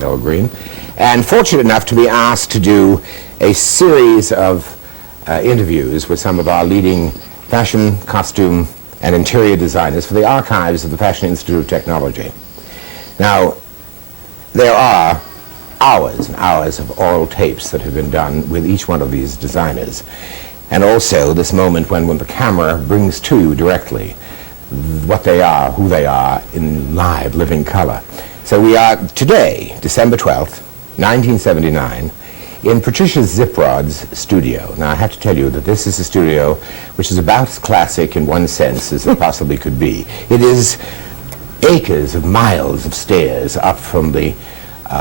Earl Green, and fortunate enough to be asked to do a series of interviews with some of our leading fashion, costume, and interior designers for the archives of the Fashion Institute of Technology. Now, there are hours and hours of oral tapes that have been done with each one of these designers, and also this moment when the camera brings to you directly what they are, who they are, in live, living color. So we are today, December 12th, 1979, in Patricia Ziprod's studio. Now I have to tell you that this is a studio which is about as classic in one sense as it possibly could be. It is acres of miles of stairs up from the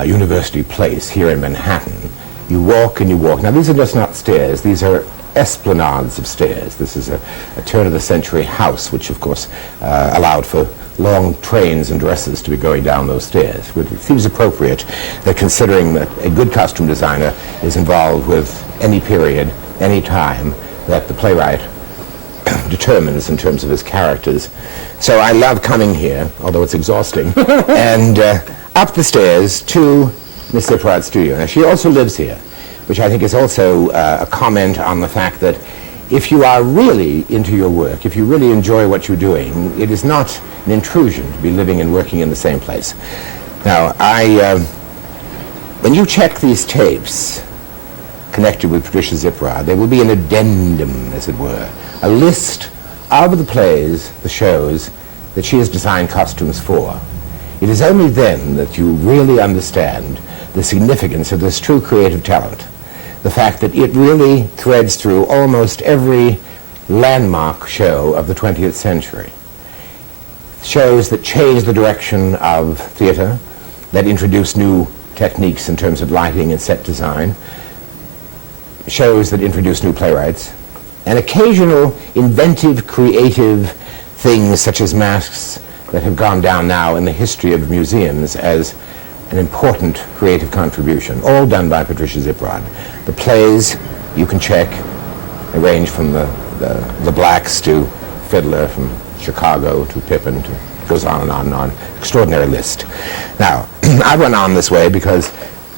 University Place here in Manhattan. You walk and you walk. Now these are just not stairs, these are esplanades of stairs. This is a turn-of-the-century house, which of course allowed for long trains and dresses to be going down those stairs. It seems appropriate that, considering that a good costume designer is involved with any period, any time that the playwright determines in terms of his characters. So I love coming here, although it's exhausting, and up the stairs to Miss Ziprod's studio. Now she also lives here, which I think is also a comment on the fact that if you are really into your work, if you really enjoy what you're doing, it is not an intrusion to be living and working in the same place. Now, when you check these tapes connected with Patricia Ziprod, there will be an addendum, as it were, a list of the plays, the shows, that she has designed costumes for. It is only then that you really understand the significance of this true creative talent. The fact that it really threads through almost every landmark show of the 20th century. Shows that change the direction of theater, that introduce new techniques in terms of lighting and set design, shows that introduce new playwrights, and occasional inventive, creative things such as masks that have gone down now in the history of museums as an important creative contribution, all done by Patricia Ziprod. The plays, you can check, they range from the Blacks to Fiddler, from Chicago to Pippin, to goes on and on and on. Extraordinary list. Now, I went on this way because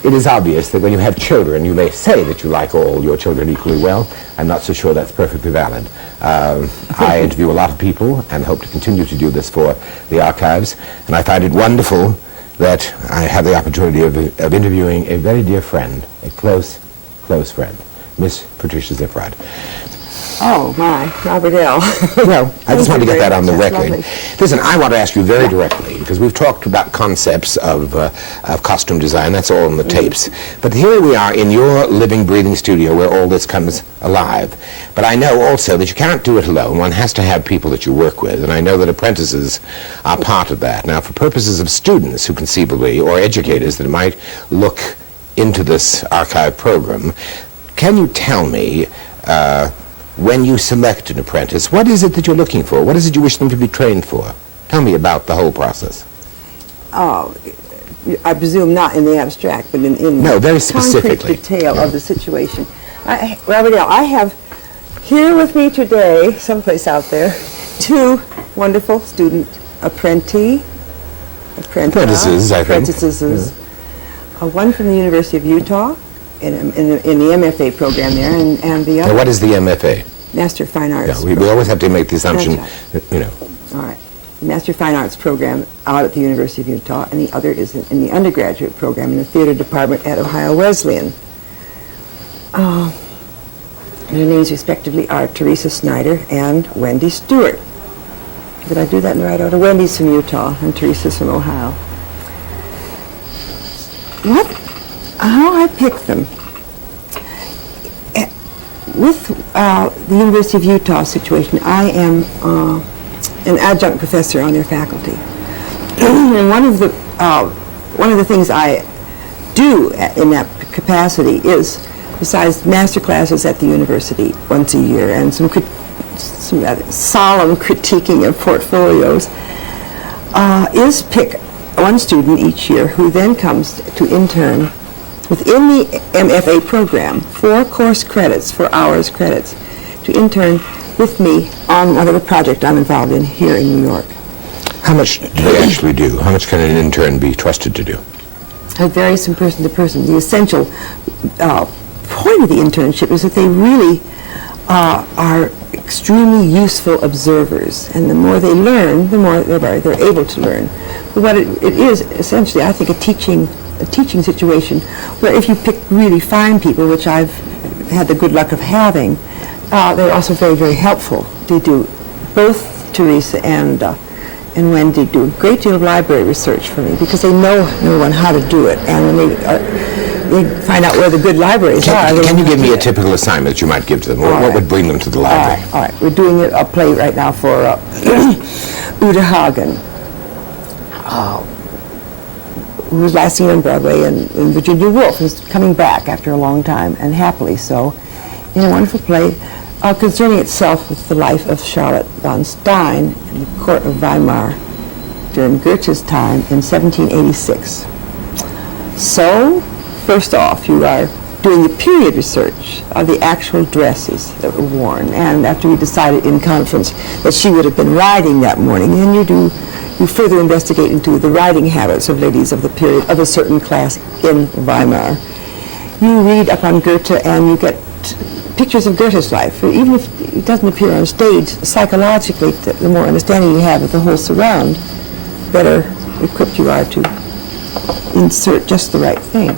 it is obvious that when you have children, you may say that you like all your children equally well. I'm not so sure that's perfectly valid. I interview a lot of people and hope to continue to do this for the archives, and I find it wonderful that I have the opportunity of interviewing a very dear friend, a close friend, Miss Patricia Ziprod. Oh, my, Robert L. Well, I just wanted to get that on the record. Lovely. Listen, I want to ask you very directly, because we've talked about concepts of costume design, that's all in the tapes. But here we are in your living, breathing studio where all this comes alive. But I know also that you can't do it alone. One has to have people that you work with, and I know that apprentices are part of that. Now, for purposes of students who conceivably, or educators that might look into this archive program, can you tell me, when you select an apprentice, what is it that you're looking for? What is it you wish them to be trained for? Tell me about the whole process. Oh, I presume not in the abstract, but in no, very concrete specifically. Detail of the situation. Robert L., I have here with me today, someplace out there, two wonderful student apprentices, I think. One from the University of Utah, in the MFA program there, and the other. Now, what is the MFA? Master of Fine Arts. Yeah, we always have to make the assumption, that, you know. All right. Master of Fine Arts program out at the University of Utah, and the other is in the undergraduate program in the theater department at Ohio Wesleyan. Their names respectively are Teresa Snyder and Wendy Stewart. Did I do that in the right order? Wendy's from Utah and Teresa's from Ohio. How I picked them? With the University of Utah situation, I am an adjunct professor on their faculty. And one of the things I do in that capacity is, besides master classes at the university once a year and some rather solemn critiquing of portfolios, is pick one student each year who then comes to intern within the MFA program, 4 course credits, 4 hours credits, to intern with me on whatever project I'm involved in here in New York. How much do they actually do? How much can an intern be trusted to do? It varies from person to person. The essential point of the internship is that they really are extremely useful observers, and the more they learn, the more they're able to learn. But what it is essentially, I think, a teaching situation where if you pick really fine people, which I've had the good luck of having, they're also very, very helpful. They do, both Teresa and Wendy do a great deal of library research for me because they know how to do it, and when they find out where the good libraries are. Can you give me a typical assignment you might give to them? What would bring them to the library? All right. We're doing a play right now for Uta Hagen, who was last seen on Broadway, and Virginia Woolf, who's coming back after a long time, and happily so, in a wonderful play concerning itself with the life of Charlotte von Stein in the court of Weimar during Goethe's time in 1786. So, first off, you are doing the period research of the actual dresses that were worn, and after we decided in conference that she would have been riding that morning, then you further investigate into the riding habits of ladies of the period of a certain class in Weimar. You read up on Goethe and you get pictures of Goethe's life. Even if it doesn't appear on stage, psychologically, the more understanding you have of the whole surround, better equipped you are to insert just the right thing.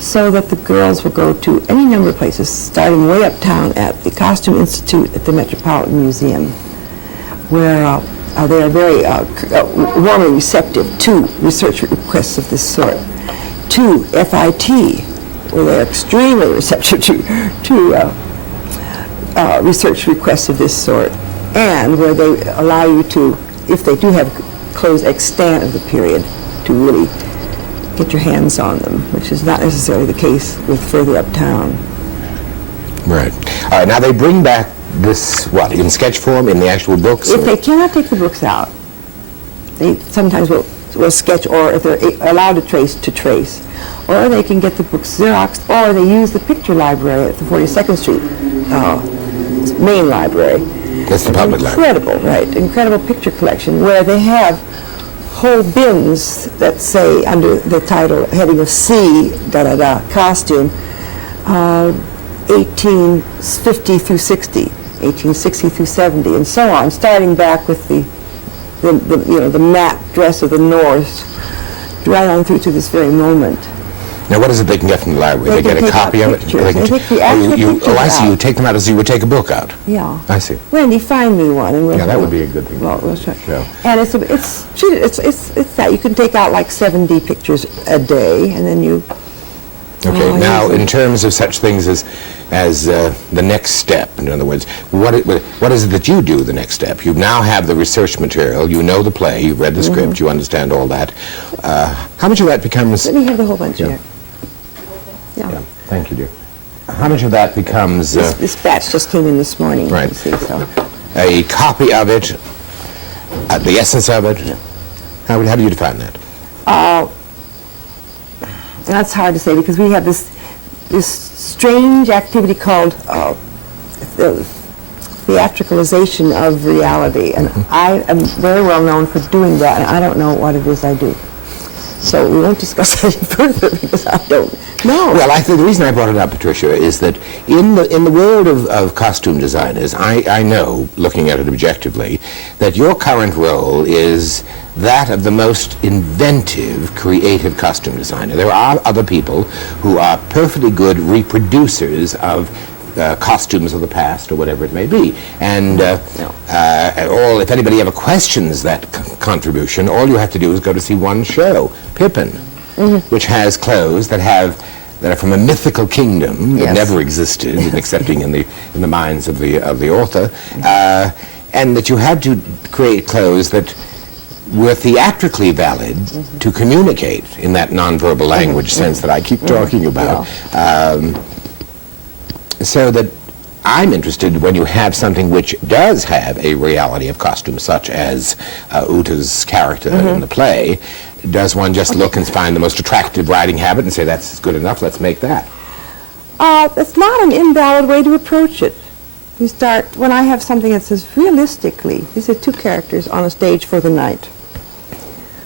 So that the girls will go to any number of places, starting way uptown at the Costume Institute at the Metropolitan Museum, where they are very warmly receptive to research requests of this sort. To FIT, where they are extremely receptive to research requests of this sort, and where they allow you to, if they do have clothes extant of the period, to really get your hands on them, which is not necessarily the case with further uptown. Right. All right, now they bring back this, what, in sketch form, in the actual books? If they cannot take the books out, they sometimes will sketch, or if they're allowed to trace. Or they can get the books Xeroxed, or they use the picture library at the 42nd Street main library. That's the public library. Incredible, right, incredible picture collection, where they have whole bins that say, under the title, heading of C, costume, 1850 through 60, 1860 through 70, and so on, starting back with the matte dress of the North, right on through to this very moment. Now, what is it they can get from the library? They get a copy of it? They take the actual pictures I see. out. You take them out as you would take a book out. Yeah. I see. Wendy, find me one. And Yeah, that would be a good thing. Well, we'll try. Show. And it's that. You can take out like 70 pictures a day, and then you... Okay, now, in terms of such things as the next step, in other words, what is it that you do the next step? You now have the research material, you know the play, you've read the script, you understand all that. How much of that becomes... Let me have the whole bunch here. Yeah, thank you, dear. How much of that becomes... This batch just came in this morning. Right. You see, so. A copy of it, the essence of it? Yeah. How do you define that? That's hard to say because we have this strange activity called theatricalization of reality, and I am very well known for doing that, and I don't know what it is I do. So we won't discuss that any further because I don't know. Well, I think the reason I brought it up, Patricia, is that in the world of costume designers, I know, looking at it objectively, that your current role is that of the most inventive, creative costume designer. There are other people who are perfectly good reproducers of costumes of the past or whatever it may be. And if anybody ever questions that contribution, all you have to do is go to see one show, Pippin, which has clothes that are from a mythical kingdom that never existed, excepting in the minds of the author, and that you had to create clothes that were theatrically valid to communicate in that nonverbal language sense that I keep talking about. So that I'm interested when you have something which does have a reality of costume, such as Uta's character in the play. Does one just look and find the most attractive riding habit and say, that's good enough, let's make that? That's not an invalid way to approach it. You start, when I have something that says, realistically, these are two characters on a stage for the night.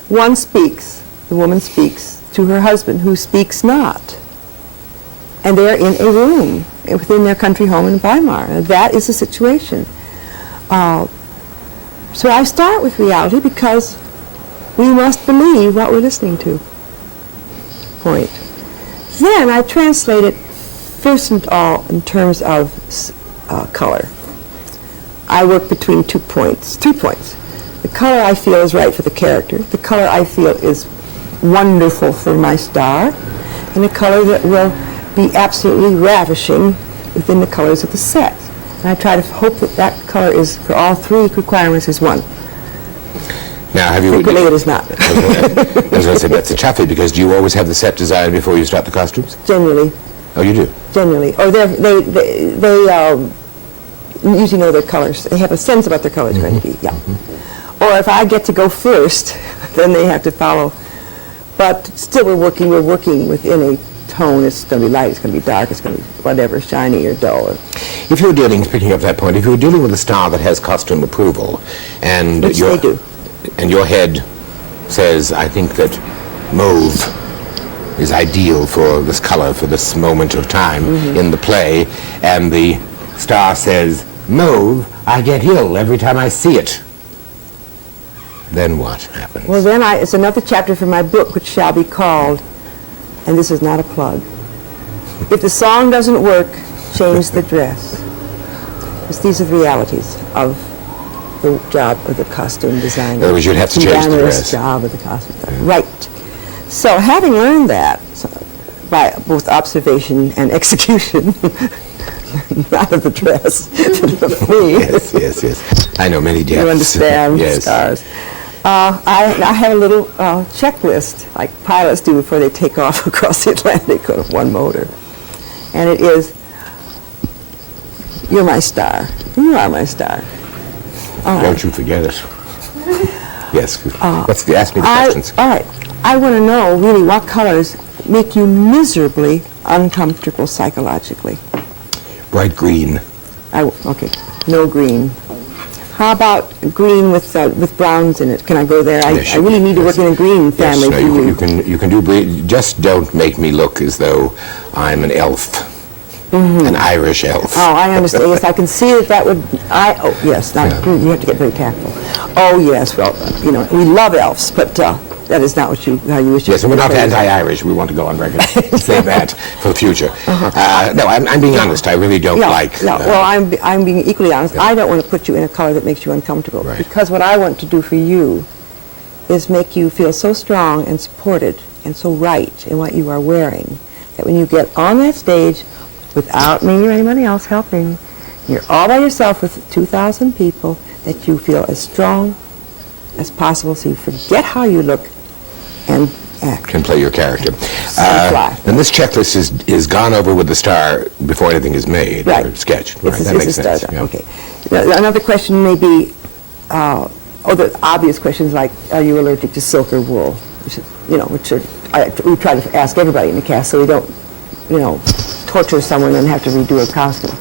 One speaks, the woman speaks to her husband, who speaks not. And they're in a room within their country home in Weimar. That is the situation. So I start with reality because we must believe what we're listening to. Point. Then I translate it first and all in terms of color. I work between 3 points. The color I feel is right for the character. The color I feel is wonderful for my star. And the color that will be absolutely ravishing within the colors of the set. And I try to hope that that color is, for all 3 requirements, is 1. Now, have you... Frequently it is not. I was going to say, that's a toughie, because do you always have the set designed before you start the costumes? Generally. Oh, you do? Generally. Or they usually know their colors. They have a sense about their colors going to be, yeah. Or if I get to go first, then they have to follow. But still we're working within a tone. It's going to be light, it's going to be dark, it's going to be whatever, shiny or dull. If you were dealing, picking up that point, if you were dealing with a star that has costume approval, and Which they do. And your head says, I think that mauve is ideal for this color, for this moment of time in the play, and the star says, mauve, I get ill every time I see it. Then what happens? Well, then it's another chapter from my book, which shall be called, and this is not a plug, if the song doesn't work, change the dress. Because these are the realities of the job of the costume designer. In other words, you'd have to change the dress. Job of the costume designer. Right. So having learned that by both observation and execution, not of the dress, of me. Yes. I know many deaths. You understand, yes. stars. I have a little checklist, like pilots do before they take off across the Atlantic with one motor. And it is, you're my star. You are my star. Don't you forget it. Yes. Ask me the questions. All right. I want to know, really, what colors make you miserably uncomfortable psychologically? Bright green. Okay. No green. How about green with browns in it? Can I go there? I really need to work in a green family. Yes, no, you can do. Just don't make me look as though I'm an elf, an Irish elf. Oh, I understand. Yes, I can see that would. Yes. Now, you have to get very tactful. Oh yes. Well, we love elves, but that is not how you wish. Yes, and we're not anti-Irish. We want to go on record and say that for the future. No, I'm being honest. I really don't like. No, well, I'm being equally honest. I don't want to put you in a color that makes you uncomfortable. Right. Because what I want to do for you is make you feel so strong and supported and so right in what you are wearing that when you get on that stage, without me or anybody else helping, you're all by yourself with 2,000 people, that you feel as strong as possible, so you forget how you look and act. Can play your character. Fly. And this checklist is gone over with the star before anything is made or sketched. Right, that makes sense. Yeah. Okay. Now, another question may be, the obvious questions like, are you allergic to silk or wool? We try to ask everybody in the cast so we don't, torture someone and have to redo a costume.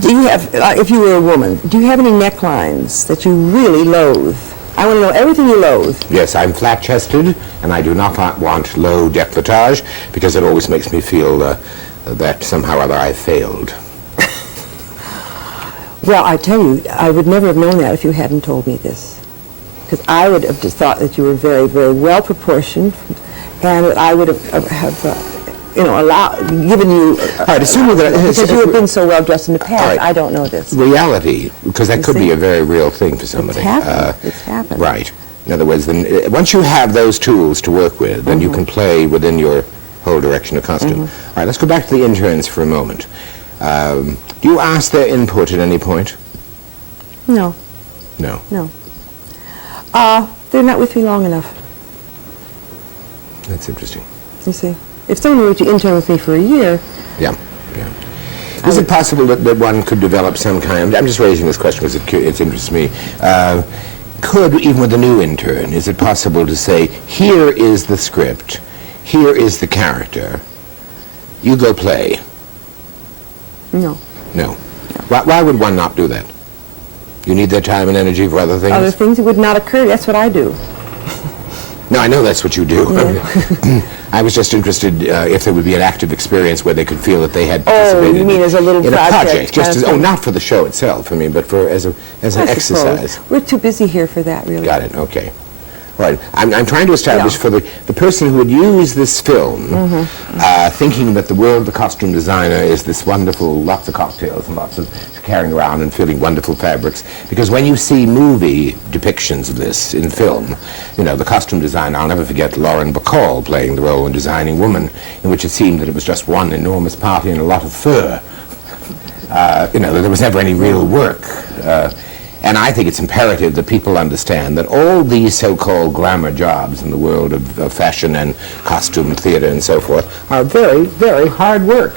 Do you have, if you were a woman, do you have any necklines that you really loathe? I want to know everything you loathe. Yes, I'm flat-chested, and I do not want low décolletage because it always makes me feel that somehow or other I failed. Well, I tell you, I would never have known that if you hadn't told me this. Because I would have just thought that you were very, very well proportioned, and that I would have given you. All right, assuming that because you have been so well dressed in the past, right. I don't know this. Reality, because that could be a very real thing for somebody. It's happened. Right. In other words, then once you have those tools to work with, then you can play within your whole direction of costume. All right, let's go back to the interns for a moment. Do you ask their input at any point? No. No. No. They're not with me long enough. That's interesting. You see, if someone were to intern with me for a year. Yeah. Is it possible that one could develop some kind of, I'm just raising this question because it interests me, could, even with a new intern, is it possible to say, here is the script, here is the character, you go play? No. Why would one not do that? You need their time and energy for other things? Other things that would not occur, that's what I do. No, I know that's what you do. I was just interested if there would be an active experience where they could feel that they had participated you mean as a little in project just kind as, of thing? not for the show itself, I mean, but for as an I suppose. exercise. We're too busy here for that, really. Got it, okay. Right. I'm trying to establish Yeah. for the person who would use this film, thinking that the world of the costume designer is this wonderful, lots of cocktails and lots of carrying around and feeling wonderful fabrics. Because when you see movie depictions of this in film, you know, the costume designer, I'll never forget Lauren Bacall playing the role in Designing Woman, in which it seemed that it was just one enormous party and a lot of fur. You know, there was never any real work. And I think it's imperative that people understand that all these so-called glamour jobs in the world of fashion and costume and theater and so forth are very, very hard work.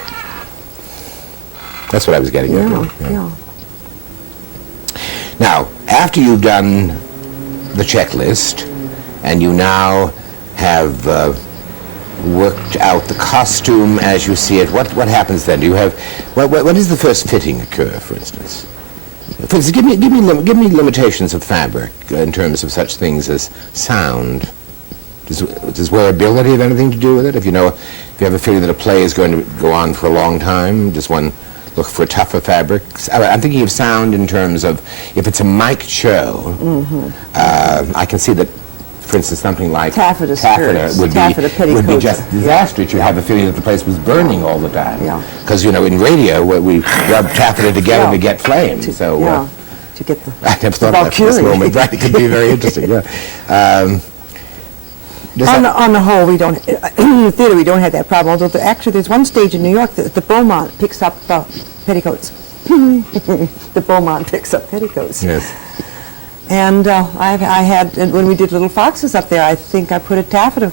That's what I was getting at. Yeah, really. yeah. Now, after you've done the checklist and you now have worked out the costume as you see it, what happens then? Do you have, when does the first fitting occur, for instance? For instance, give me limitations of fabric in terms of such things as sound. Does wearability have anything to do with it? If you have a feeling that a play is going to go on for a long time, does one look for tougher fabrics? I'm thinking of sound in terms of if it's a mic'd show. I can see that, for instance, something like Taffeta skirts, would taffeta be petticoats. just disastrous. You have a feeling that the place was burning all the time. Yeah. Because, you know, in radio, we rub taffeta together to get flame. So, yeah, to get the I never thought about this moment. Right, it could be very interesting, yeah. On the whole, we don't, in the theater, we don't have that problem, although actually there's one stage in New York that the Beaumont picks up petticoats. The Beaumont picks up petticoats. Yes. And I had, when we did Little Foxes up there, I think I put a taffeta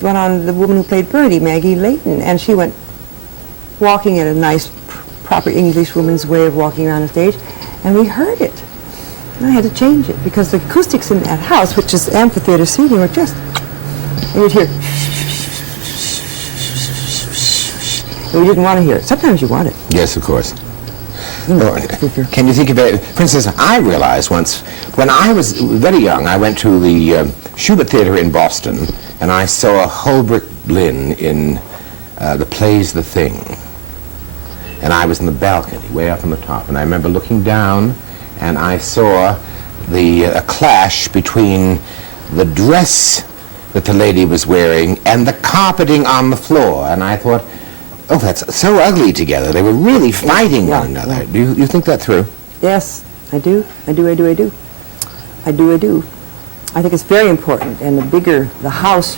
one on the woman who played Birdie, Maggie Layton, and she went walking in a nice, proper English woman's way of walking around the stage, and we heard it. And I had to change it because the acoustics in that house, which is amphitheater seating, were just, and you'd hear, and we didn't want to hear it. Sometimes you want it. Yes, of course. Can you think of it? For instance, I realized once, when I was very young, I went to the Schubert Theater in Boston, and I saw Holbrook Blinn in the plays The Thing. And I was in the balcony, way up on the top, and I remember looking down, and I saw a clash between the dress that the lady was wearing and the carpeting on the floor, and I thought, oh, that's so ugly together. They were really fighting one another. Yeah. Do you think that through? Yes, I do. I do. I think it's very important, and the bigger the house,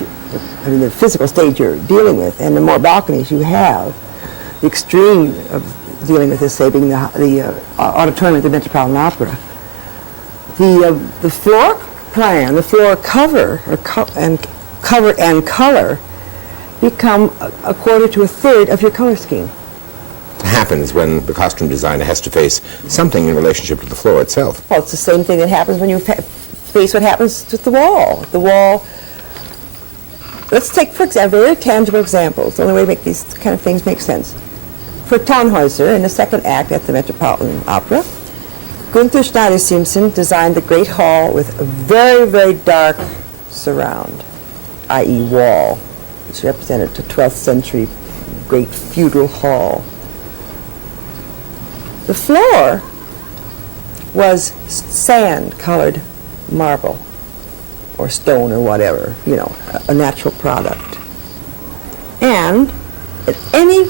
the physical stage you're dealing with, and the more balconies you have, the extreme of dealing with this, say, being the auditorium at the Metropolitan Opera. The floor plan, the floor cover, cover and color, become a quarter to a third of your color scheme. Happens when the costume designer has to face something in relationship to the floor itself. Well, it's the same thing that happens when you face what happens with the wall. The wall, let's take, for example, very tangible examples. The only way to make these kind of things make sense. For Tannhäuser, in the second act at the Metropolitan Opera, Gunther Schneider-Simpson designed the Great Hall with a very, very dark surround, i.e. wall, which represented the 12th century great feudal hall. The floor was sand-colored marble or stone or whatever, you know, a natural product. And at any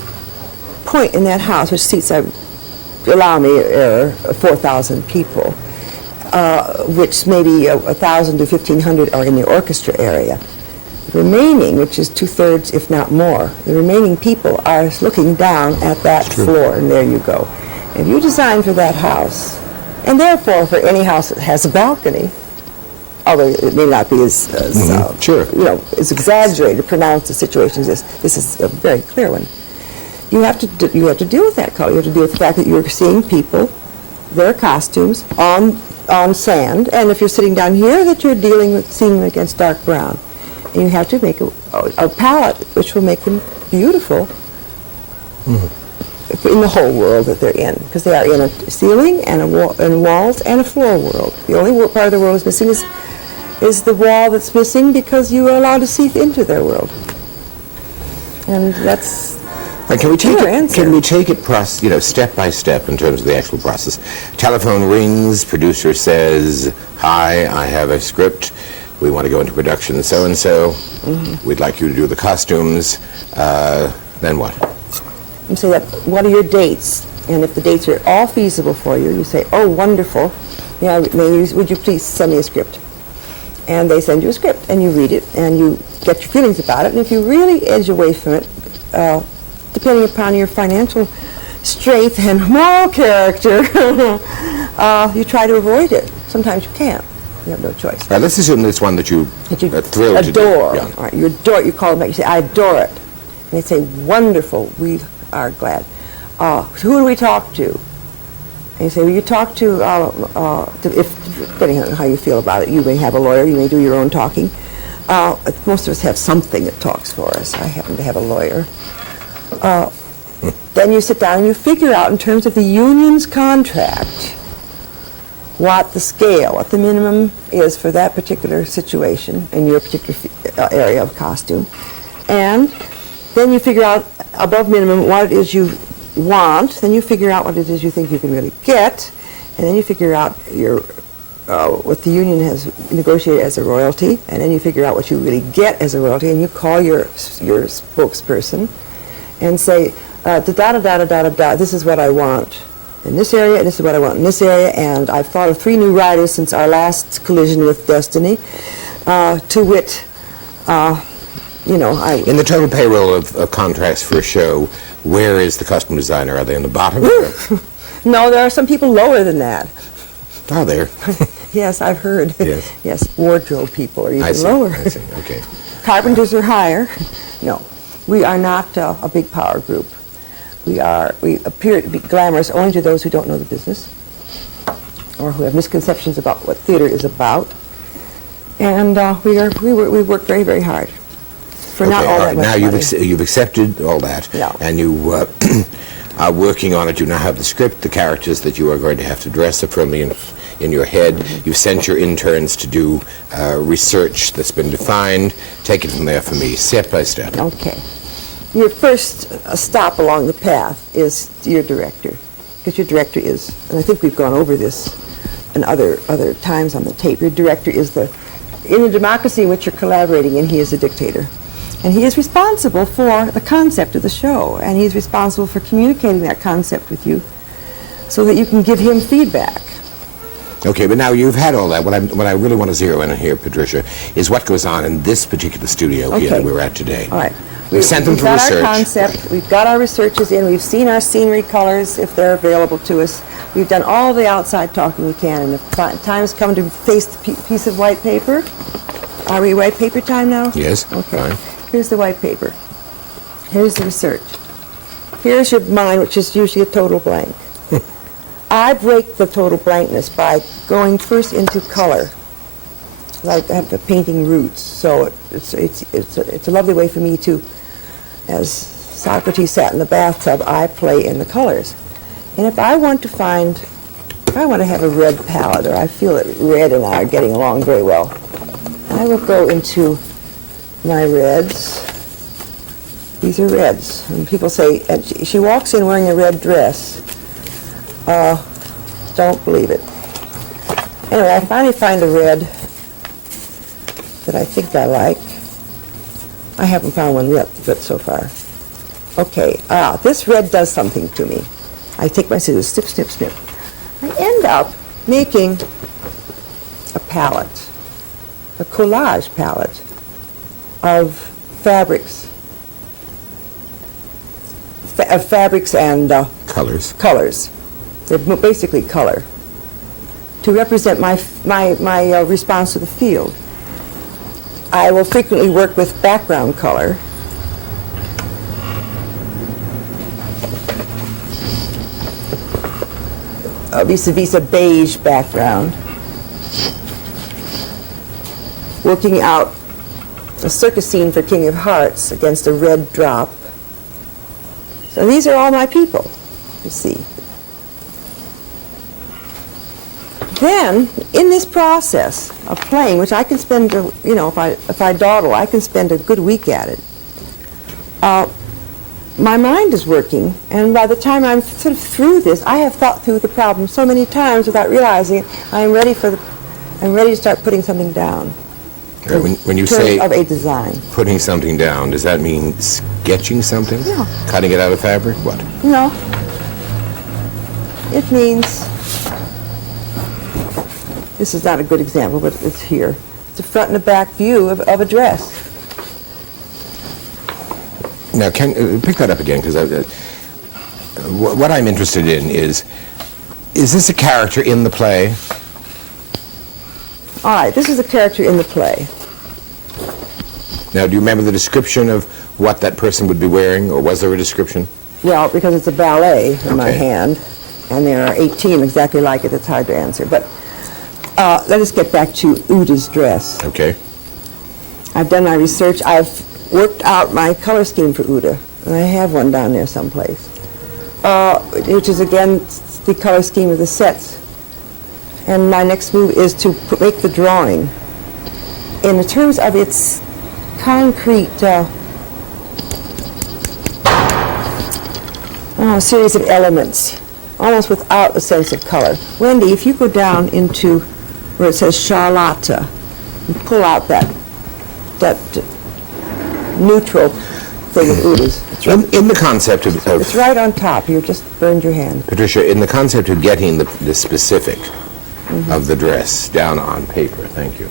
point in that house, which seats, allow me error, 4,000 people, which maybe 1,000 to 1,500 are in the orchestra area. The remaining, which is two-thirds, if not more, the remaining people are looking down at that floor, and there you go. If you design for that house, and therefore for any house that has a balcony, although it may not be as you know, as exaggerated, pronounced the situation as this. This is a very clear one. You have to deal with that color. You have to deal with the fact that you're seeing people, their costumes on sand, and if you're sitting down here, that you're seeing them against dark brown. And you have to make a palette which will make them beautiful in the whole world that they're in, because they are in a ceiling and and walls and a floor world. The only part of the world is missing is is the wall that's missing because you are allowed to see into their world. And that's And can we take your it? answer. Can we take it, step by step in terms of the actual process? Telephone rings. Producer says, "Hi, I have a script. We want to go into production. So and so. We'd like you to do the costumes." Then what? You say that, what are your dates? And if the dates are all feasible for you, you say, "Oh, wonderful. Yeah, would you please send me a script?" And they send you a script, and you read it, and you get your feelings about it. And if you really edge away from it, depending upon your financial strength and moral character, you try to avoid it. Sometimes you can't. You have no choice. All right, let's assume it's one that you are thrilled to do. Adore. Yeah. All right, you adore it. You call them back. You say, "I adore it." And they say, "Wonderful. We are glad." Who do we talk to? And you say, "Well, you talk to, depending on how you feel about it, you may have a lawyer, you may do your own talking. Most of us have something that talks for us. I happen to have a lawyer. Then you sit down and you figure out, in terms of the union's contract, what the scale, what the minimum is for that particular situation in your particular area of costume. And then you figure out, above minimum, what it is you want. Then you figure out what it is you think you can really get. And then you figure out what the union has negotiated as a royalty. And then you figure out what you really get as a royalty. And you call your spokesperson and say, da-da-da-da-da-da-da, this is what I want in this area, and this is what I want in this area, and I've thought of 3 new riders since our last collision with Destiny, to wit, In the total payroll of contracts for a show, where is the costume designer? Are they in the bottom? No, there are some people lower than that. Are there? Yes, I've heard. Yes. Yes, wardrobe people are even I see. lower. I see. Okay. Carpenters are higher. No, we are not a big power group. We appear to be glamorous only to those who don't know the business or who have misconceptions about what theater is about. And we work very, very hard for not all that much Now money. you've accepted all that, Yeah. and you are working on it. You now have the script, the characters that you are going to have to dress up firmly in your head. You've sent your interns to do research that's been defined. Take it from there for me, step by step. Okay. Your first stop along the path is your director, because your director is, and I think we've gone over this in other times on the tape, your director is in a democracy in which you're collaborating in, he is a dictator. And he is responsible for the concept of the show, and he's responsible for communicating that concept with you so that you can give him feedback. Okay, but now you've had all that. What I really want to zero in on here, Patricia, is what goes on in this particular studio here Okay. that we're at today. All right. We've sent them We've for got research. our concept. We've got our researches in. We've seen our scenery colors if they're available to us. We've done all the outside talking we can. And if time's come to face the piece of white paper, are we white paper time now? Yes. Okay. Fine. Here's the white paper. Here's the research. Here's your mind, which is usually a total blank. I break the total blankness by going first into color. Like I have the painting roots, so it's a lovely way for me to, as Socrates sat in the bathtub, I play in the colors. And if I want to have a red palette, or I feel that red and I are getting along very well, I will go into my reds. These are reds. And people say, and she walks in wearing a red dress. Don't believe it. Anyway, I finally find a red that I think I like. I haven't found one yet, but so far. Okay, this red does something to me. I take my scissors, snip, snip, snip. I end up making a palette, a collage palette of fabrics. Fabrics and Colors. colors. They're basically color to represent my response to the field. I will frequently work with background color. Vis-a-vis a beige background. Working out a circus scene for King of Hearts against a red drop. So these are all my people, you see. then, in this process of playing, which I can spend, if I dawdle, I can spend a good week at it. My mind is working, and by the time I'm sort of through this, I have thought through the problem so many times without realizing it. I'm ready to start putting something down. When you in terms say of a design. putting something down, does that mean sketching something? Yeah. Cutting it out of fabric? What? No. It means, this is not a good example, but it's here. It's a front and a back view of a dress. Now, pick that up again, because what I'm interested in is this a character in the play? All right, this is a character in the play. Now, do you remember the description of what that person would be wearing, or was there a description? Well, because it's a ballet in my Okay. hand, and there are 18 exactly like it, it's hard to answer. But let us get back to Uda's dress. Okay. I've done my research. I've worked out my color scheme for Uda, and I have one down there someplace, which is, again, the color scheme of the sets. And my next move is to make the drawing in terms of its concrete series of elements, almost without a sense of color. Wendy, if you go down into where it says Charlotta and pull out that neutral thing of Uda's. In the concept of It's right on top. You just burned your hand. Patricia, in the concept of getting the specific of the dress down on paper, thank you.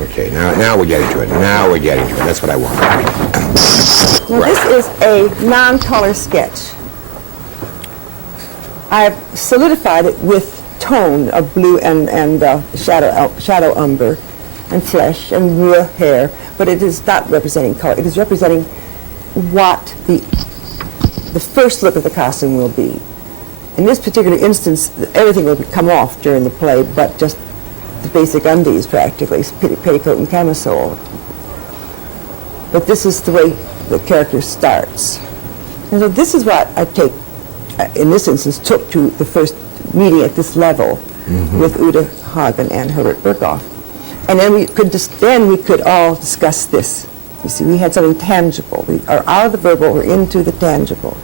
Okay, now we're getting to it. Now we're getting to it. That's what I want. Now, Right. this is a non-color sketch. I've solidified it with tone of blue and shadow umber and flesh and real hair, but it is not representing color. It is representing what the first look of the costume will be. In this particular instance, everything will come off during the play, but just the basic undies, practically, petticoat and camisole. But this is the way the character starts. And so this is what I take, in this instance, took to the first meeting at this level with Uda Hagen and Herbert Berghoff. And then we could all discuss this. You see, we had something tangible. We are out of the verbal, we're into the tangible.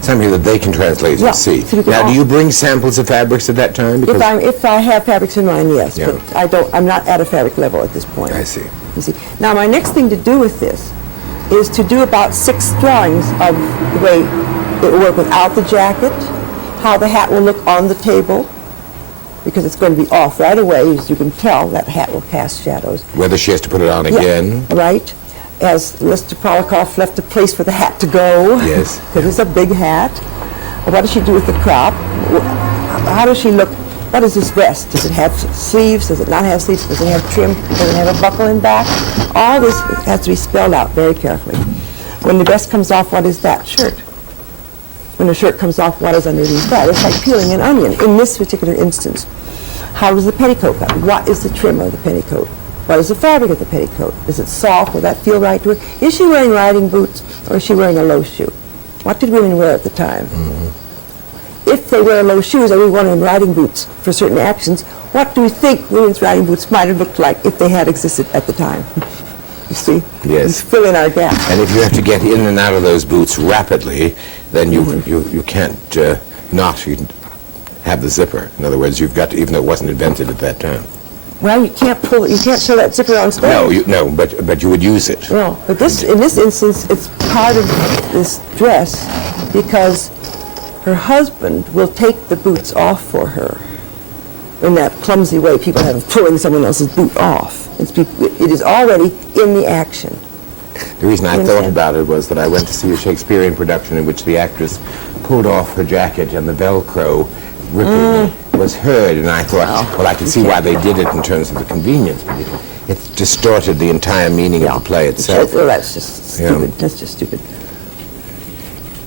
Something that they can translate Yeah, and see. so we can Now, all- do you bring samples of fabrics at that time? If I have fabrics in mind, yes, Yeah. but I'm not at a fabric level at this point. I see. You see. Now, my next thing to do with this is to do about 6 drawings of the way it will work without the jacket, how the hat will look on the table, because it's going to be off right away. As you can tell, that hat will cast shadows. Whether she has to put it on again? Yeah, right. As Mr. Polikoff left a place for the hat to go. Yes. Because it's a big hat. What does she do with the crop? How does she look? What is this vest? Does it have sleeves? Does it not have sleeves? Does it have trim? Does it have a buckle in back? All this has to be spelled out very carefully. When the vest comes off, what is that shirt? When the shirt comes off, what is underneath that? It's like peeling an onion in this particular instance. How does the petticoat cut? What is the trim of the petticoat? What is the fabric of the petticoat? Is it soft? Will that feel right to her? Is she wearing riding boots or is she wearing a low shoe? What did women wear at the time? If they wear low shoes, or we want in riding boots for certain actions, what do we think women's riding boots might have looked like if they had existed at the time? You see? Yes. We fill in our gap. And if you have to get in and out of those boots rapidly, then you can't not have the zipper. In other words, you've got to, even though it wasn't invented at that time. Well, you can't show that zipper on stage. No, but you would use it. No, but in this instance, it's part of this dress because her husband will take the boots off for her in that clumsy way people have of pulling someone else's boot off. It is already in the action. The reason I You thought understand? about it was that I went to see a Shakespearean production in which the actress pulled off her jacket and the Velcro ripping was heard, and I thought, well, I can see why they did it in terms of the convenience, but it distorted the entire meaning of the play itself. Well, that's just Yeah. stupid. That's just stupid.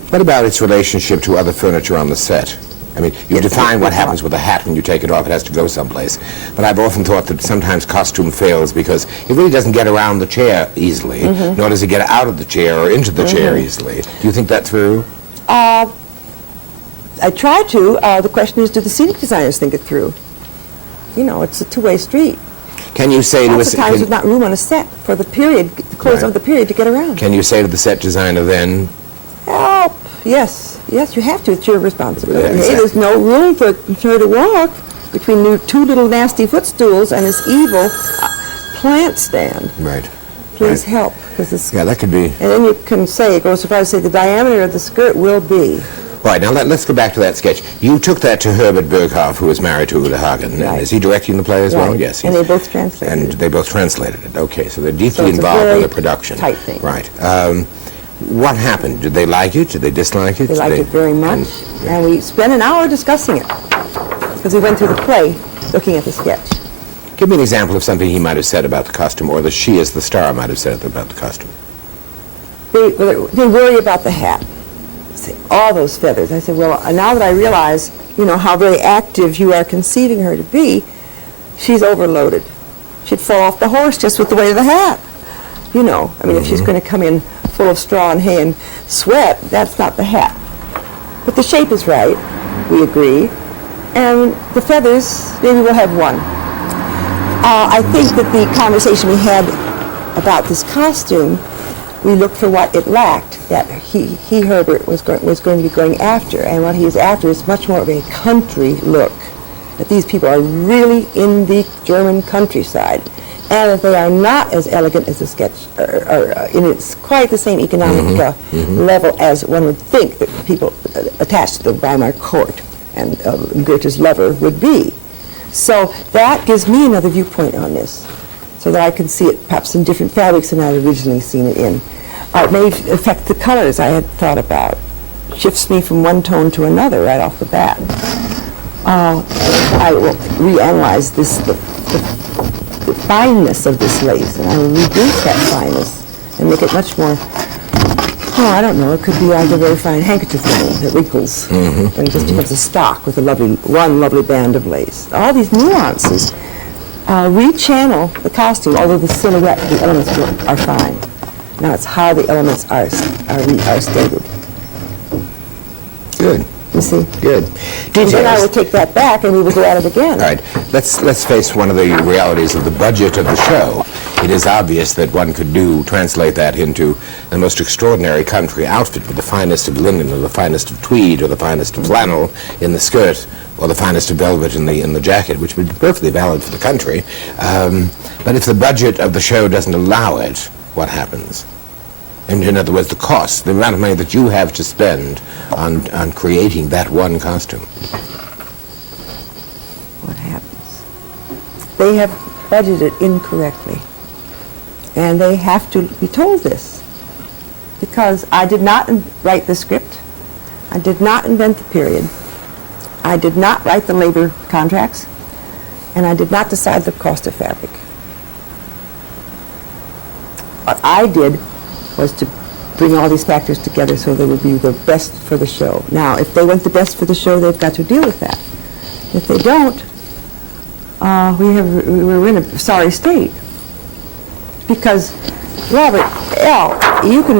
What about its relationship to other furniture on the set? I mean, you define what happens with a hat when you take it off. It has to go someplace. But I've often thought that sometimes costume fails because it really doesn't get around the chair easily, nor does it get out of the chair or into the chair easily. Do you think that through? I try to. The question is, do the scenic designers think it through? you know, it's a two-way street. Can you say to Lots us? of times there's not room on a set for the period, the close Right. of the period to get around. Can you say to the set designer then? Help! Yes, yes, you have to. It's your responsibility. Yeah, Hey, exactly. there's no room for her to walk between two little nasty footstools and this evil plant stand. Right. Please Right. help, because it's. Yeah, that could be. And then you can say, go so far as to say the diameter of the skirt will be. All right, now let's go back to that sketch. You took that to Herbert Berghoff, who was married to Ulla Hagen. Right. And is he directing the play as well? Right. Yes. And he's- they both translated And it. they both translated it. Okay, so they're So deeply it's a involved in very the production. tight thing. Right. What happened? Did they like it? Did they dislike it? They liked it very much, and we spent an hour discussing it, because we went through the play looking at the sketch. Give me an example of something he might have said about the costume, or that she as the star might have said about the costume. They worry about the hat. Say, all those feathers. I said, well, now that I realize, you know, how very active you are conceiving her to be, she's overloaded. She'd fall off the horse just with the weight of the hat. You know, I mean, if she's going to come in full of straw and hay and sweat, that's not the hat. But the shape is right, we agree, and the feathers, maybe we'll have one. I think that the conversation we had about this costume, we looked for what it lacked, that he Herbert, was going to be going after, and what he is after is much more of a country look, that these people are really in the German countryside, and that they are not as elegant as the sketch, or in it's quite the same economic level as one would think that people attached to the Weimar court and Goethe's lover would be. So that gives me another viewpoint on this, so that I can see it perhaps in different fabrics than I'd originally seen it in. It may affect the colors I had thought about. Shifts me from one tone to another right off the bat. I will reanalyze the fineness of this lace, and I will reduce that fineness and make it much more, I don't know, it could be like a very fine handkerchief line that wrinkles and it just becomes a stock with one lovely band of lace. All these nuances rechannel the costume, although the silhouette, the elements are fine. Now it's how the elements are stated. Good. You see? Good. And then I will Details. take that back and we will go at it again. All right, let's face one of the realities of the budget of the show. It is obvious that one could translate that into the most extraordinary country outfit with the finest of linen, or the finest of tweed, or the finest of flannel in the skirt, or the finest of velvet in the jacket, which would be perfectly valid for the country. But if the budget of the show doesn't allow it, what happens? In other words, the cost, the amount of money that you have to spend on creating that one costume. What happens? They have budgeted incorrectly. And they have to be told this. Because I did not write the script. I did not invent the period. I did not write the labor contracts. And I did not decide the cost of fabric. What I did was to bring all these factors together so they would be the best for the show. Now, if they want the best for the show, they've got to deal with that. If they don't, we're in a sorry state. Because, Robert, you can,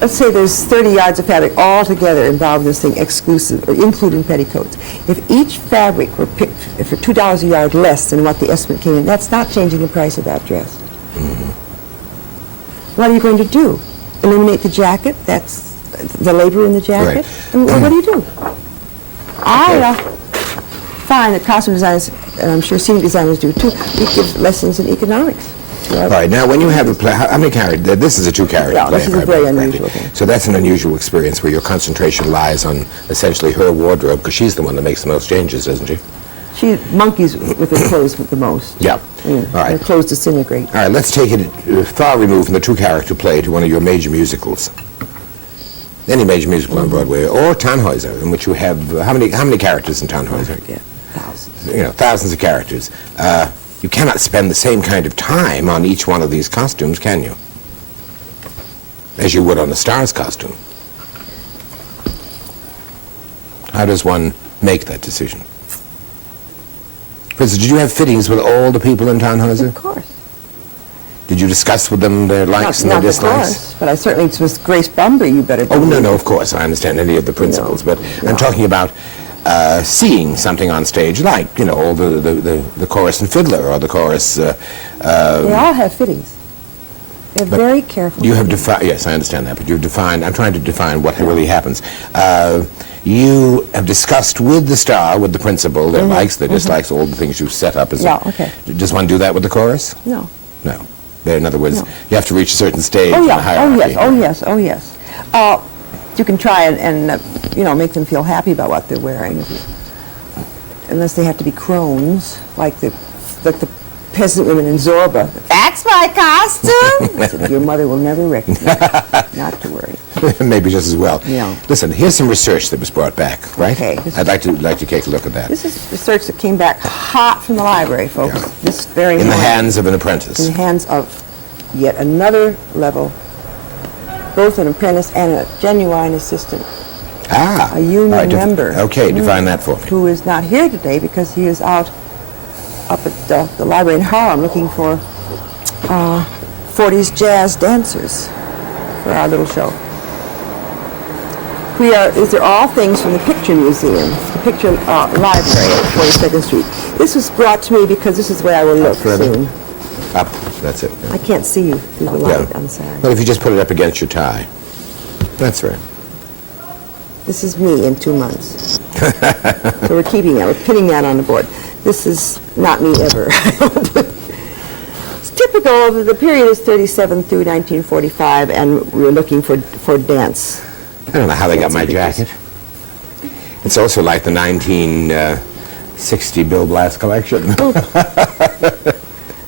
let's say there's 30 yards of fabric all together involved in this thing, exclusive, or including petticoats. If each fabric were picked for $2 a yard less than what the estimate came in, that's not changing the price of that dress. What are you going to do? Eliminate the jacket? That's the labor in the jacket? Right. And what do you do? I find that costume designers, and I'm sure scenic designers do too, we give lessons in economics. All right, now when you have a play, how many characters? This is a two-character Yeah, play. this is if a I very remember unusual correctly. thing. So that's an unusual experience where your concentration lies on essentially her wardrobe, because she's the one that makes the most changes, isn't she? She monkeys with her clothes the most. Yeah. All Her right. clothes disintegrate. All right, let's take it far removed from the two-character play to one of your major musicals. Any major musical on Broadway, or Tannhäuser, in which you have, how many characters in Tannhäuser? Yeah, thousands. You know, thousands of characters. You cannot spend the same kind of time on each one of these costumes, can you? As you would on a star's costume. How does one make that decision? For instance, did you have fittings with all the people in Tannhäuser? Of course. Did you discuss with them their likes and Not their of dislikes? course, but I certainly, with Grace Bumbury, you better Oh, believe. no, of course, I understand any of the principles, No, but no. I'm talking about seeing something on stage like, you know, the chorus and fiddler or the chorus. They all have fittings. They're very careful. You have defined, yes, I understand that, but you've defined, I'm trying to define what really happens. You have discussed with the star, with the principal, their likes, their dislikes, all the things you've set up as Yeah, okay. Does one do that with the chorus? No. No. In other words, No. you have to reach a certain stage Oh, in the yeah. hierarchy. Oh, yes. Oh, yes. Oh, yes. You can try and you know, make them feel happy about what they're wearing. Unless they have to be crones, like the peasant women in Zorba. That's my costume! I said, your mother will never recognize it. Not to worry. Maybe just as well. Yeah. Listen, here's some research that was brought back, right? Okay. I'd like to take a look at that. This is research that came back hot from the library, folks. Yeah. This very In the morning. hands of an apprentice. In the hands of yet another level, both an apprentice and a genuine assistant, Ah. a union all right, member. Okay, define that for me. Who is not here today because he is out up at the library in Harlem looking for 40s jazz dancers for our little show. These are all things from the Picture Museum, the Picture Library at 42nd Street. This was brought to me because this is where I will look further? soon. Up. That's it. I can't see you through the light, Yeah. I'm sorry. Well, if you just put it up against your tie. That's right. This is me in 2 months. So we're keeping that, we're putting that on the board. This is not me ever. It's typical of the period is 37 through 1945, and we're looking for dance. I don't know how they got my jacket. It's also like the 1960 Bill Blass collection.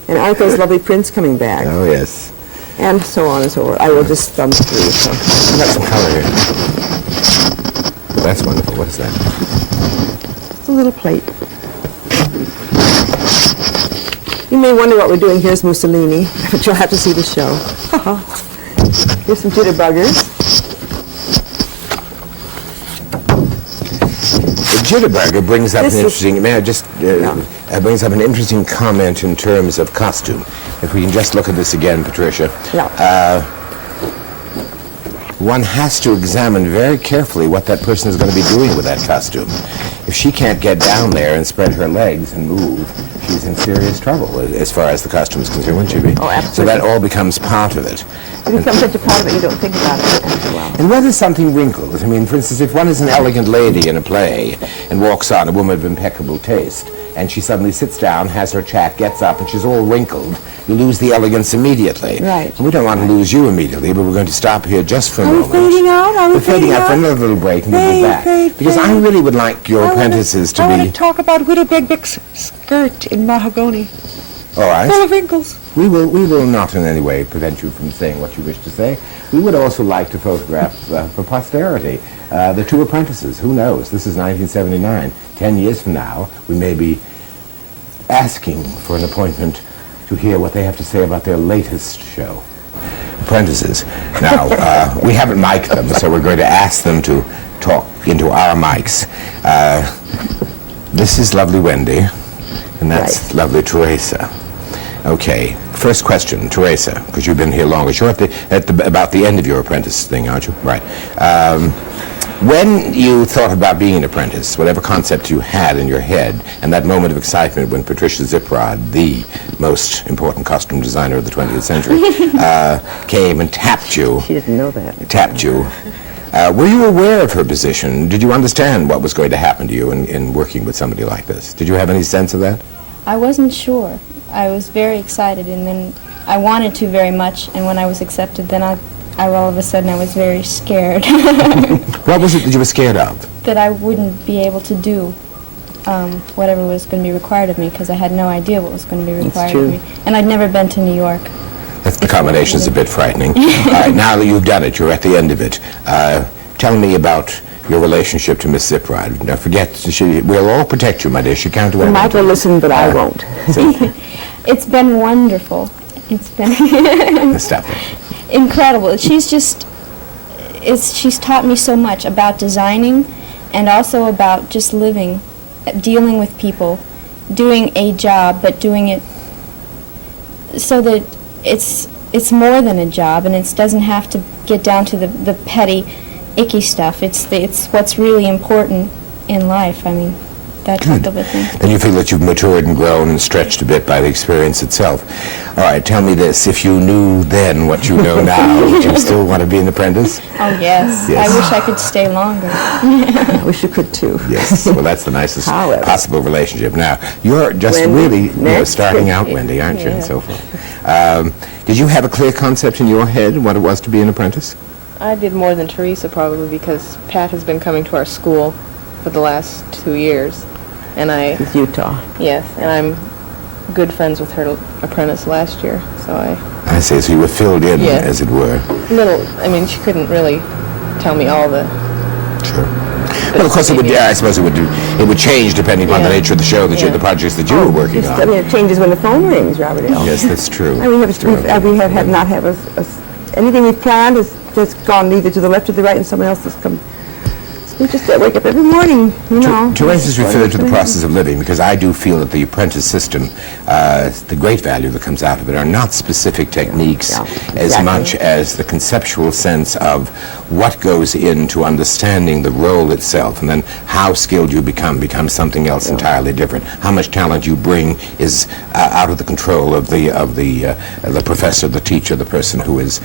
And aren't those lovely prints coming back? Oh, yes. And so on and so forth. I will just thumb through. So. I've got some color here. Oh, that's wonderful. What is that? It's a little plate. You may wonder what we're doing. Here's Mussolini, but you'll have to see the show. Here's some jitterbuggers. The jitterbugger brings up This an is- interesting. May I just brings up an interesting comment in terms of costume. If we can just look at this again, Patricia. Yeah. One has to examine very carefully what that person is going to be doing with that costume. If she can't get down there and spread her legs and move, she's in serious trouble as far as the costume is concerned, wouldn't she be? Oh, absolutely. So that all becomes part of it. It becomes such a part of it, you don't think about it after a while. And whether something wrinkles, I mean, for instance, if one is an elegant lady in a play and walks on, a woman of impeccable taste, and she suddenly sits down, has her chat, gets up, and she's all wrinkled, you lose the elegance immediately. Right. And we don't want to lose you immediately, but we're going to stop here just for a Are we moment. fading out? Are we We're fading out for out? another little break, and we'll be Fade, back. fade, Because I fade. really would like your apprentices to I want be... to talk about Widow Begbick's skirt in mahogany, All right. full of wrinkles. We will not in any way prevent you from saying what you wish to say. We would also like to photograph for posterity the two apprentices. Who knows? This is 1979. 10 years from now, we may be asking for an appointment to hear what they have to say about their latest show. Apprentices. Now, we haven't mic'd them, so we're going to ask them to talk into our mics. This is lovely Wendy, and that's Right. lovely Teresa. Okay, first question, Teresa, because you've been here longer. You're about the end of your apprentice thing, aren't you? Right. When you thought about being an apprentice, whatever concept you had in your head, and that moment of excitement when Patricia Ziprod, the most important costume designer of the 20th century, came and tapped you, She didn't know that. were you aware of her position? Did you understand what was going to happen to you in working with somebody like this? Did you have any sense of that? I wasn't sure. I was very excited, and then I wanted to very much, and when I was accepted, then I all of a sudden I was very scared What was it that you were scared of? that I wouldn't be able to do whatever was going to be required of me, because I had no idea what was going to be required true. of me. And I'd never been to New York. That's the combination is a bit frightening. All right, now that you've done it, you're at the end of it. Tell me about your relationship to Miss Ziprod. Now, we'll all protect you, my dear. She can't do I anything. might well listen, but I won't. It's been wonderful. It's been Stop it. incredible. She's taught me so much about designing and also about just living, dealing with people, doing a job, but doing it so that it's more than a job, and it doesn't have to get down to the petty, icky stuff. It's what's really important in life. I mean, that type of a thing. Then you feel that you've matured and grown and stretched a bit by the experience itself. All right, tell me this. If you knew then what you know now, would you still want to be an apprentice? Oh, yes. Yes. I wish I could stay longer. I wish you could too. Yes. Well, that's the nicest However. possible relationship. Now, you're just Wendy, really next starting out, question. Wendy, aren't you, and so forth. Did you have a clear concept in your head what it was to be an apprentice? I did more than Teresa probably because Pat has been coming to our school for the last 2 years. And It's Utah. yes, and I'm good friends with her apprentice last year, so I see, so you were filled in, Yeah. as it were. I mean, she couldn't really tell me all the, Sure. Well, of course, I suppose it would change depending upon the Yeah. nature of the show, Yeah. the projects that you were working Just, on. I mean, it changes when the phone rings, Robert L. Yes, that's true. We have not have anything we've planned has just gone either to the left or the right, and someone else has come. We just wake up every morning, you know. Teresa referred to the process of living because I do feel that the apprentice system, the great value that comes out of it are not specific techniques Yeah, as exactly. much as the conceptual sense of what goes into understanding the role itself, and then how skilled you becomes something else entirely different. How much talent you bring is out of the control of the professor, the teacher, the person who is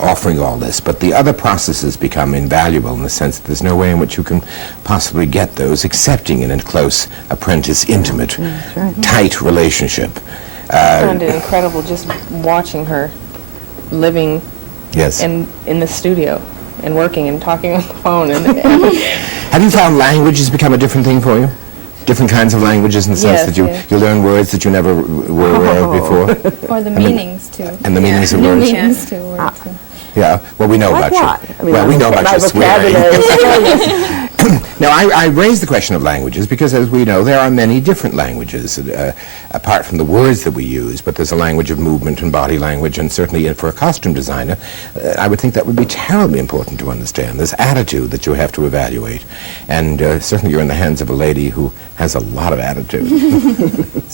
offering all this, but the other processes become invaluable in the sense that there's no way in which you can possibly get those excepting in a close apprentice, intimate, tight relationship. I found it incredible just watching her living Yes. in the studio and working and talking on the phone. And Have you found language has become a different thing for you? Different kinds of languages in the sense Yes, that yes. you learn words that you never were aware of before? Or the meanings, too. And the meanings of New words? meanings to words. Yeah, well, we know Like about what? you. Well, we know about my your swearing. vocabulary. Now, I raised the question of languages because, as we know, there are many different languages, apart from the words that we use, but there's a language of movement and body language, and certainly for a costume designer, I would think that would be terribly important to understand. This attitude that you have to evaluate, and certainly you're in the hands of a lady who has a lot of attitude.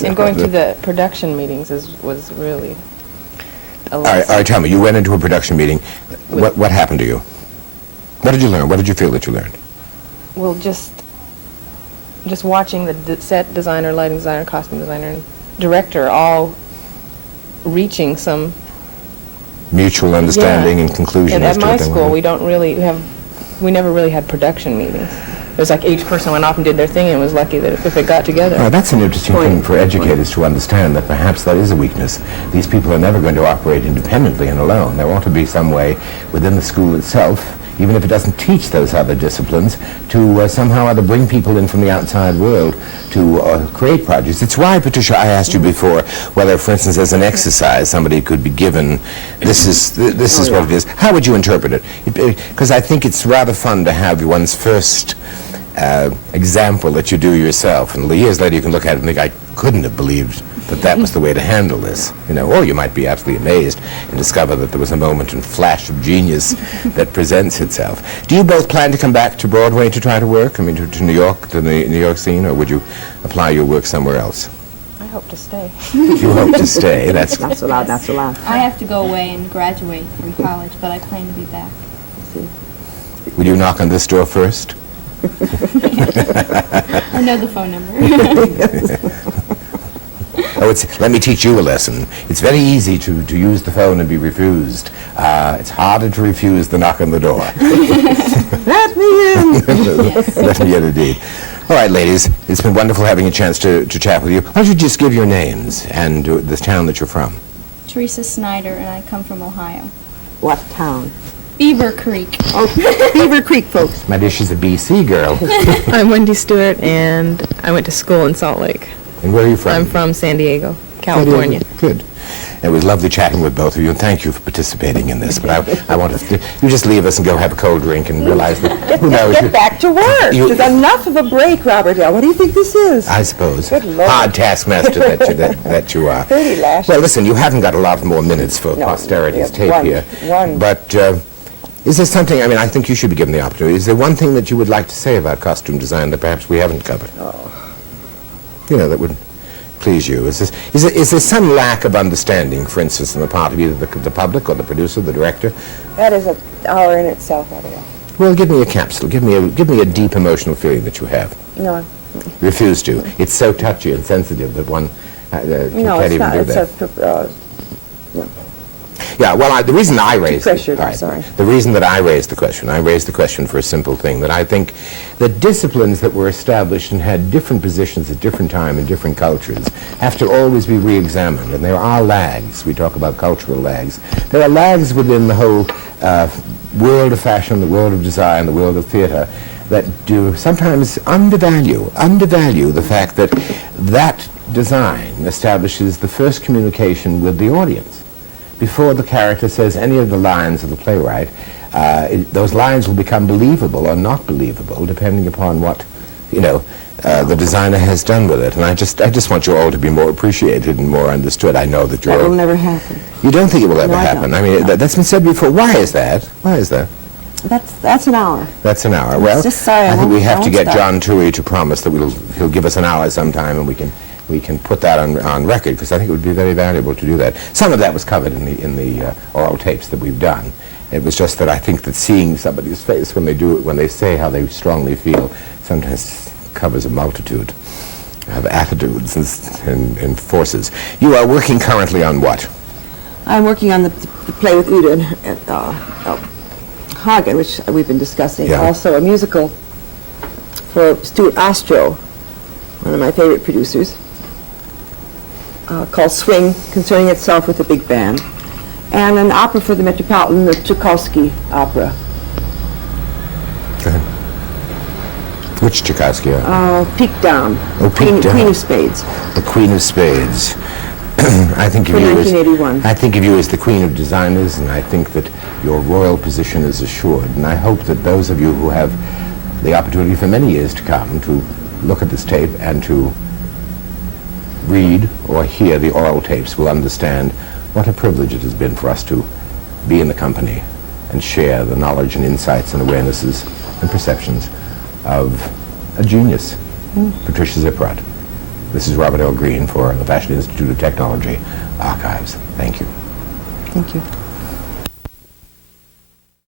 and going to the production meetings was really a All right, lesson. tell me, you went into a production meeting. What happened to you? What did you learn? What did you feel that you learned? Well, just watching the set designer, lighting designer, costume designer, and director all reaching some. Mutual understanding and conclusion. And as at to my what they school, wanted. we never really had production meetings. It was like each person went off and did their thing and was lucky that if it got together. Well, that's an interesting thing for educators to understand, that perhaps that is a weakness. These people are never going to operate independently and alone. There ought to be some way within the school itself, even if it doesn't teach those other disciplines, to somehow either bring people in from the outside world to create projects. It's why, Patricia, I asked you before whether, for instance, as an exercise, somebody could be given, this is what it is. How would you interpret it? Because I think it's rather fun to have one's first example that you do yourself, and years later you can look at it and think, I couldn't have believed that was the way to handle this, or you might be absolutely amazed and discover that there was a moment and flash of genius that presents itself. Do you both plan to come back to Broadway to try to work? I mean, to New York, to the New York scene, or would you apply your work somewhere else? I hope to stay. You hope to stay. That's Not so loud, not so loud. I have to go away and graduate from college, but I plan to be back. Will you knock on this door first? I know the phone number. Oh, let me teach you a lesson. It's very easy to use the phone and be refused. It's harder to refuse than knock on the door. Let me in. Let me in, indeed. All right, ladies, it's been wonderful having a chance to chat with you. Why don't you just give your names and the town that you're from? Teresa Snyder, and I come from Ohio. What town? Beaver Creek. Oh, Beaver Creek, folks. My dear, she's a BC girl. I'm Wendy Stewart, and I went to school in Salt Lake. And where are you from? I'm from San Diego, California. Good. It was lovely chatting with both of you, and thank you for participating in this. But I want to, you just leave us and go have a cold drink and realize that, who knows? Get back to work. There's enough of a break, Robert L. What do you think this is? I suppose. Good Lord. Hard taskmaster that you are. 30 lashes. Well, listen, you haven't got a lot more minutes for No, posterity's yeah, tape one, here. one. But is there something, I mean, I think you should be given the opportunity. Is there one thing that you would like to say about costume design that perhaps we haven't covered? That would please you. Is there some lack of understanding, for instance, on the part of either the public or the producer, the director? That is an hour in itself, Robert L. Well, give me a capsule. Give me a deep emotional feeling that you have. No, Refuse to. It's so touchy and sensitive that one no, can't it's even not. do It's that. no. Yeah, well, the reason I raised pressured, all I'm sorry. The reason that I raised the question for a simple thing, that I think that disciplines that were established and had different positions at different time in different cultures have to always be re-examined, and there are lags. We talk about cultural lags. There are lags within the whole world of fashion, the world of design, the world of theater, that do sometimes undervalue the fact that that design establishes the first communication with the audience. Before the character says any of the lines of the playwright, those lines will become believable or not believable depending upon what, the designer has done with it. And I just want you all to be more appreciated and more understood. I know that you're... That will never happen. You don't think it will ever No, I happen? don't. I mean, No. that's been said before. Why is that? Why is that? That's an hour. That's an hour. Well, just sorry, I think we have to won't get stop. John Toohey to promise that he'll give us an hour sometime, and we can put that on record, because I think it would be very valuable to do that. Some of that was covered in the oral tapes that we've done. It was just that I think that seeing somebody's face when they do it, when they say how they strongly feel, sometimes covers a multitude of attitudes and forces. You are working currently on what? I'm working on the play with Uda at Hagen, which we've been discussing. Yeah. Also a musical for Stuart Ostro, one of my favorite producers, called Swing, concerning itself with a big band, and an opera for the Metropolitan, the Tchaikovsky opera. Go ahead. Which Tchaikovsky? Peak Down. Oh, Peak Down. Queen of Spades. The Queen of Spades. I think of For you as 1981. I think of you as the Queen of Designers, and I think that your royal position is assured. And I hope that those of you who have the opportunity for many years to come to look at this tape and to read or hear the oral tapes will understand what a privilege it has been for us to be in the company and share the knowledge and insights and awarenesses and perceptions of a genius, Patricia Ziprat. This is Robert L. Green for the Fashion Institute of Technology Archives. Thank you. Thank you.